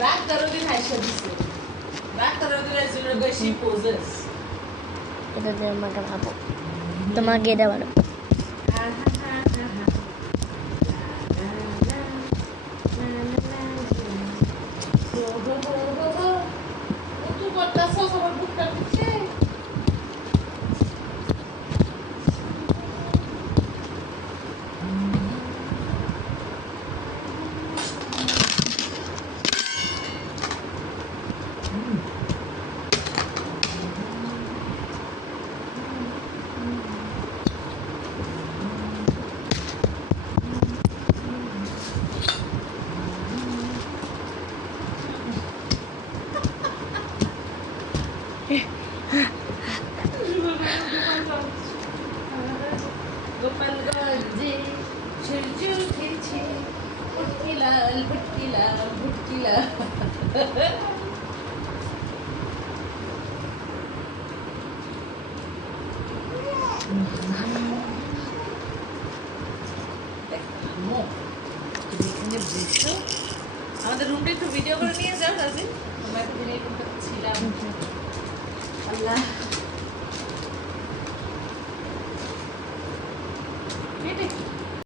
ডাক্তারও দিন হাসা দিছে ডাক্তারও দিন জন্য বেশি পোজেস এটা দিয়ে আমাকে ভাবো তোমাকে এটা ভালো তুই করতেছ সবার বুকটা পিছে গোপালগঞ্জে সূর্য উঠেছে ভুটকিলাল ভুটকিলাল ভুটকিলাল আমাদের রুমটা একটু ভিডিও করে নিয়ে যাও রাজি আমরা একটু ছিলাম